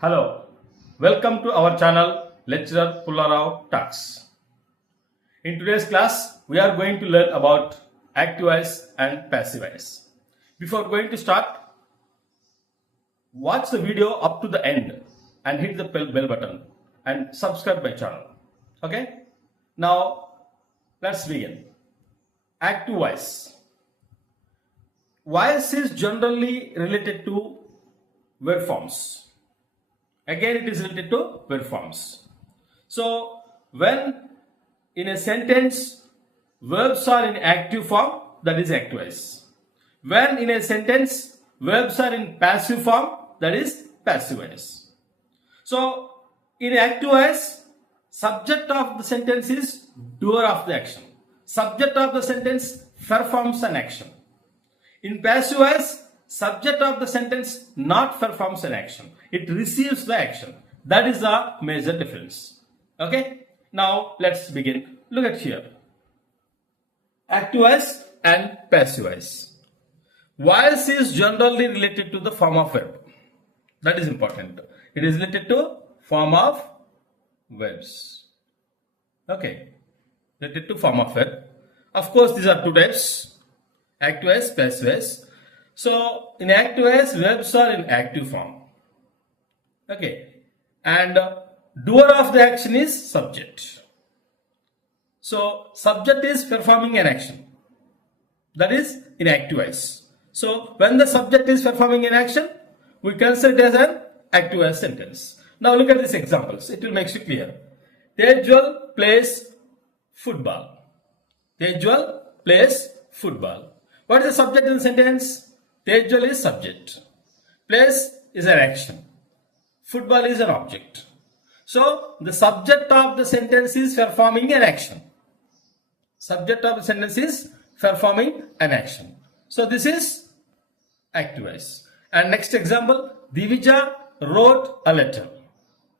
Hello, welcome to our channel Lecturer Pullarao Talks. In today's class, we are going to learn about active voice and passive voice. Before going to start, watch the video up to the end and hit the bell button and subscribe my channel. Okay? Now, let's begin. Active voice. Voice is generally related to verb forms. Again, it is related to verb forms. So, when in a sentence verbs are in active form, that is active voice. When in a sentence verbs are in passive form, that is passive voice. So, in active voice, subject of the sentence is doer of the action. Subject of the sentence performs an action. In passive voice, subject of the sentence not performs an action. It receives the action. That is the major difference. Okay? Now, let's begin. Look at here. Active voice and passive voice. Voice is generally related to the form of verb. That is important. It is related to form of verbs. Okay. Related to form of verb. Of course, these are two types. Active voice, passive voice. So, in active voice, verbs are in active form. Okay. And doer of the action is subject. So, subject is performing an action. That is in active voice. So, when the subject is performing an action, we consider it as an active voice sentence. Now, look at these examples. It will make you clear. Tejwal plays football. Tejwal plays football. What is the subject in the sentence? Tejwal is subject. Plays is an action. Football is an object. So, the subject of the sentence is performing an action. Subject of the sentence is performing an action. So, this is active voice. And next example, Divija wrote a letter.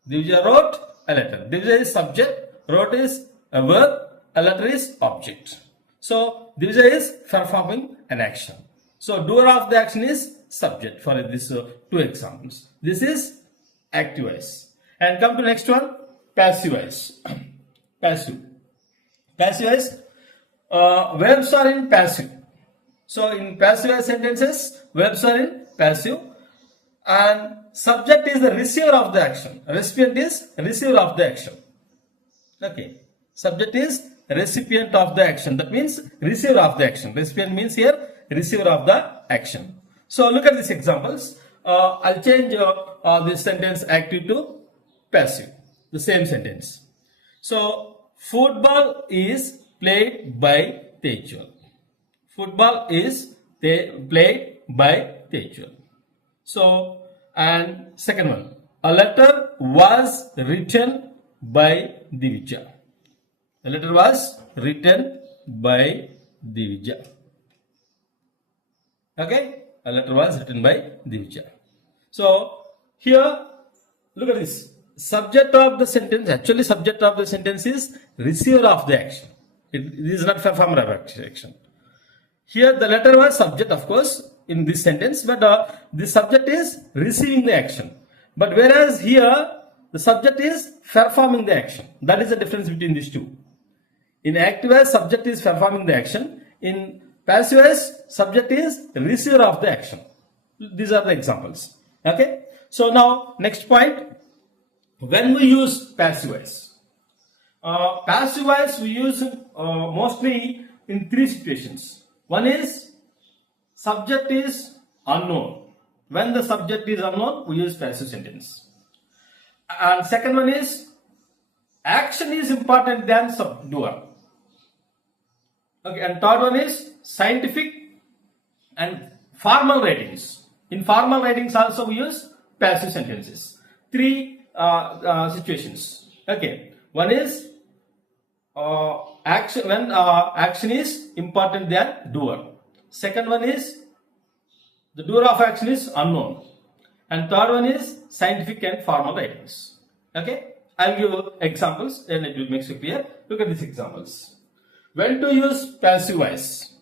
Divija wrote a letter. Divija is subject, wrote is a verb, a letter is object. So, Divija is performing an action. So, doer of the action is subject for these two examples. This is active voice. And come to next one, passive voice. Passive. Passive voice, verbs are in passive. So, in passive voice sentences, verbs are in passive. And subject is the receiver of the action. Recipient is receiver of the action. Okay. Subject is recipient of the action. That means receiver of the action. Recipient means here receiver of the action. So look at these examples. I'll change this sentence active to passive. The same sentence. So football is played by Tejwal. Football is played by Tejwal. So, and second one, a letter was written by Divija. A letter was written by Divija. Okay? A letter was written by Divija. So, here, look at this. Subject of the sentence, actually subject of the sentence is receiver of the action. It is not performer of action. Here, the letter was subject, of course, in this sentence, but the subject is receiving the action. But whereas here, the subject is performing the action. That is the difference between these two. In active voice, subject is performing the action. In passive voice, subject is receiver of the action. These are the examples. Okay. So now, next point. When we use passive voice. Passive voice we use mostly in three situations. One is subject is unknown. When the subject is unknown, we use passive sentence. And second one is action is important than doer. Okay, and third one is scientific and formal writings. In formal writings also we use passive sentences. Three situations. Okay, one is action when action is important than doer. Second one is the doer of action is unknown. And third one is scientific and formal writings. Okay, I'll give examples and it will make you clear. Look at these examples. When to use passive voice?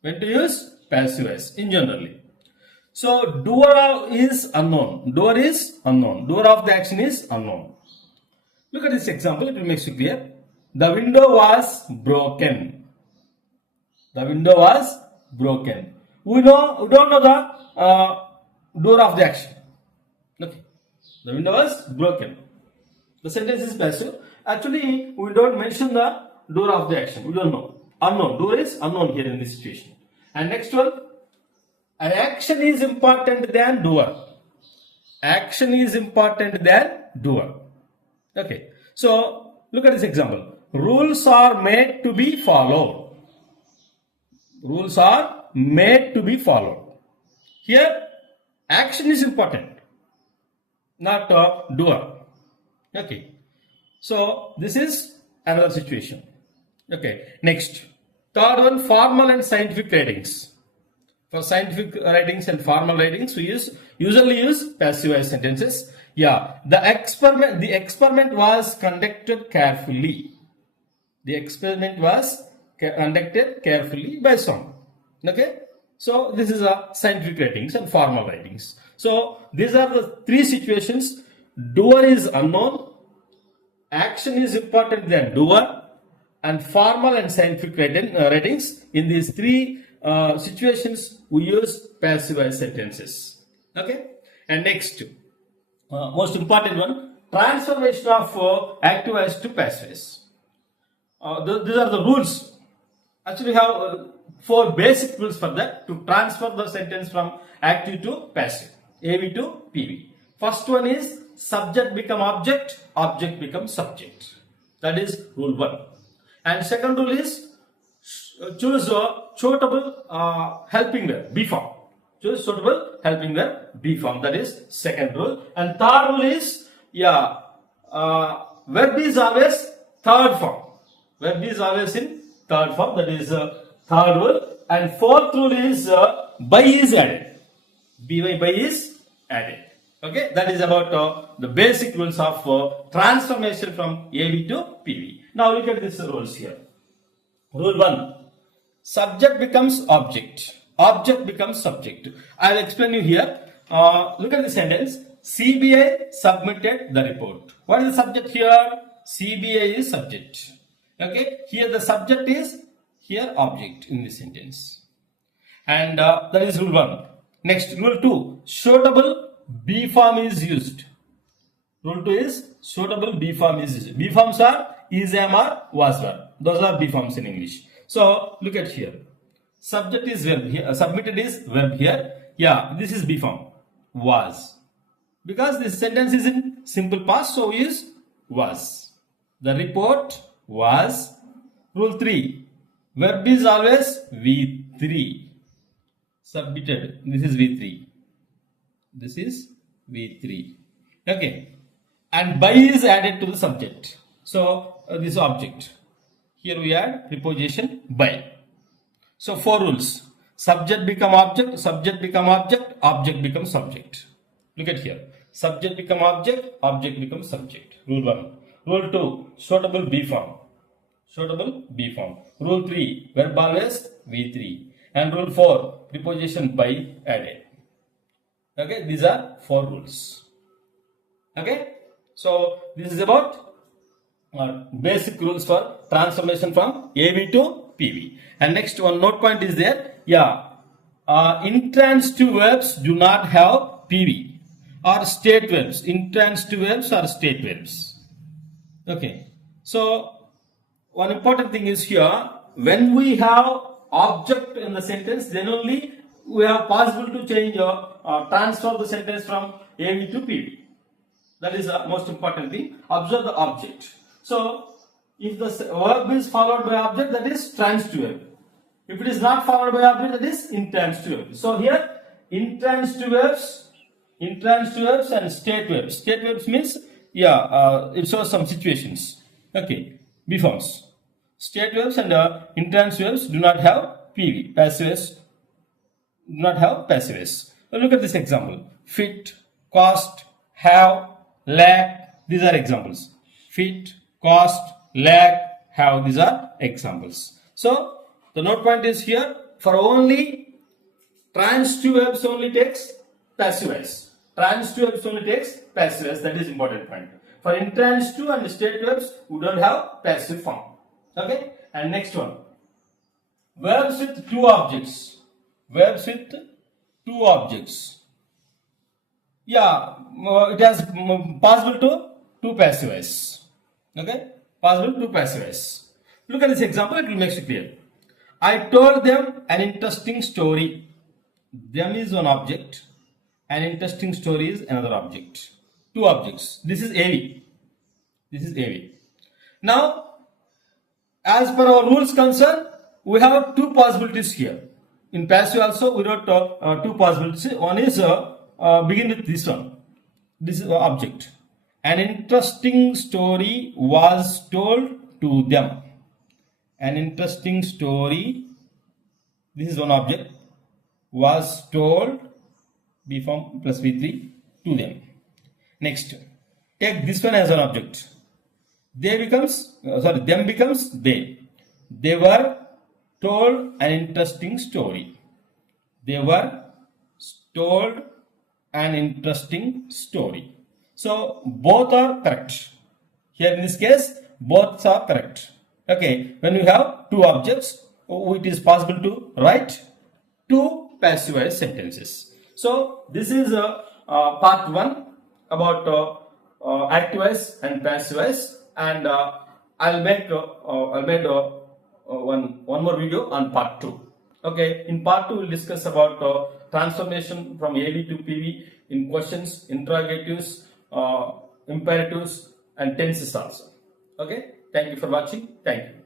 When to use passive voice in generally? So doer is unknown. Doer is unknown. Doer of the action is unknown. Look at this example. It will make it clear. The window was broken. The window was broken. We don't know the doer of the action. Okay. The window was broken. The sentence is passive. Actually, we don't mention the doer of the action. We don't know. Unknown. Doer is unknown here in this situation. And next one. An action is important than doer. Action is important than doer. Okay. So, look at this example. Rules are made to be followed. Rules are made to be followed. Here, action is important, not doer. Okay. So, this is another situation. Okay. Next. Third one, formal and scientific writings. For scientific writings and formal writings, we usually use passive voice sentences. Yeah, the experiment was conducted carefully. The experiment was conducted carefully by some. Okay, so this is a scientific writings and formal writings. So these are the three situations. Doer is unknown, action is important than doer, and formal and scientific writings. In these three situations, we use passive voice sentences. Okay, and next, most important one, transformation of active voice to passive voice. These are the rules. Actually, we have four basic rules for that to transfer the sentence from active to passive, AV to PV. First one is subject become object, object become subject. That is rule 1. And second rule is choose a suitable helping verb, B form. Choose suitable helping verb, B form. That is second rule. And third rule is, verb is always third form. Verb is always in third form. That is third rule. And fourth rule is by is added. By is added. Okay, that is about the basic rules of transformation from AV to PV. Now look at these rules here. Rule 1. Subject becomes object. Object becomes subject. I will explain you here. Look at the sentence. CBI submitted the report. What is the subject here? CBI is subject. Okay. Here the subject is here object in this sentence. And that is rule 1. Next, rule 2. Suitable B form is used. Rule 2 is suitable B form is used. B forms are is, am, or was, were. Those are B forms in English. So look at here. Subject is verb here. Submitted is verb here. Yeah, this is B form. Was. Because this sentence is in simple past, so we use was. The report was. Rule 3. Verb is always V3. Submitted. This is V3. This is V3. Okay. And by is added to the subject. So this object. Here we add preposition by. So 4 rules. Subject become object, subject become object, object become subject. Look at here. Subject become object, object become subject. Rule 1. Rule 2. Suitable B form. Suitable B form. Rule 3. Verb always V3. And rule 4. Preposition by added. Okay. These are 4 rules. Okay. So this is about basic rules for transformation from AV to PV. And next one note point is there. Intransitive verbs do not have PV or state verbs. Intransitive verbs are state verbs. Okay. So one important thing is here, when we have object in the sentence, then only we have possible to change or transfer the sentence from AV to PV. That is the most important thing. Observe the object. So, if the verb is followed by object, that is transitive verb. If it is not followed by object, that is intransitive verb. So, here, intransitive verbs and state verbs. State verbs means, it shows some situations. Okay, B forms. State verbs and intransitive verbs do not have PV. Passives do not have passives. Now, look at this example. Fit, cost, have, lack. These are examples. Fit, cost, lack, have. These are examples. So the note point is here, for only Transitive verbs only takes passive voice. Transitive verbs only takes passive voice. That is important point. For intransitive and state verbs, we don't have passive form. Okay. And next one. Verbs with two objects. Verbs with two objects. Yeah, it has possible to two passive voice. Okay. Possible to passive voice. Look at this example. It will make it clear. I told them an interesting story. Them is one object. An interesting story is another object. Two objects. This is AV. This is AV. Now, as per our rules concerned, we have two possibilities here. In passive also, we wrote two possibilities. One is begin with this one. This is object. An interesting story was told to them. An interesting story, this is one object, was told, B form plus V3, to them. Next, take this one as an object. Them becomes they. They were told an interesting story. They were told an interesting story. So both are correct. Here in this case, both are correct. Okay, when we have two objects, it is possible to write two passive voice sentences. So this is part 1 about active voice and passive voice, and I'll make one more video on part 2. Okay, in part 2 we'll discuss about transformation from AV to PV in questions, interrogatives, imperatives and tenses also. Okay, thank you for watching. Thank you.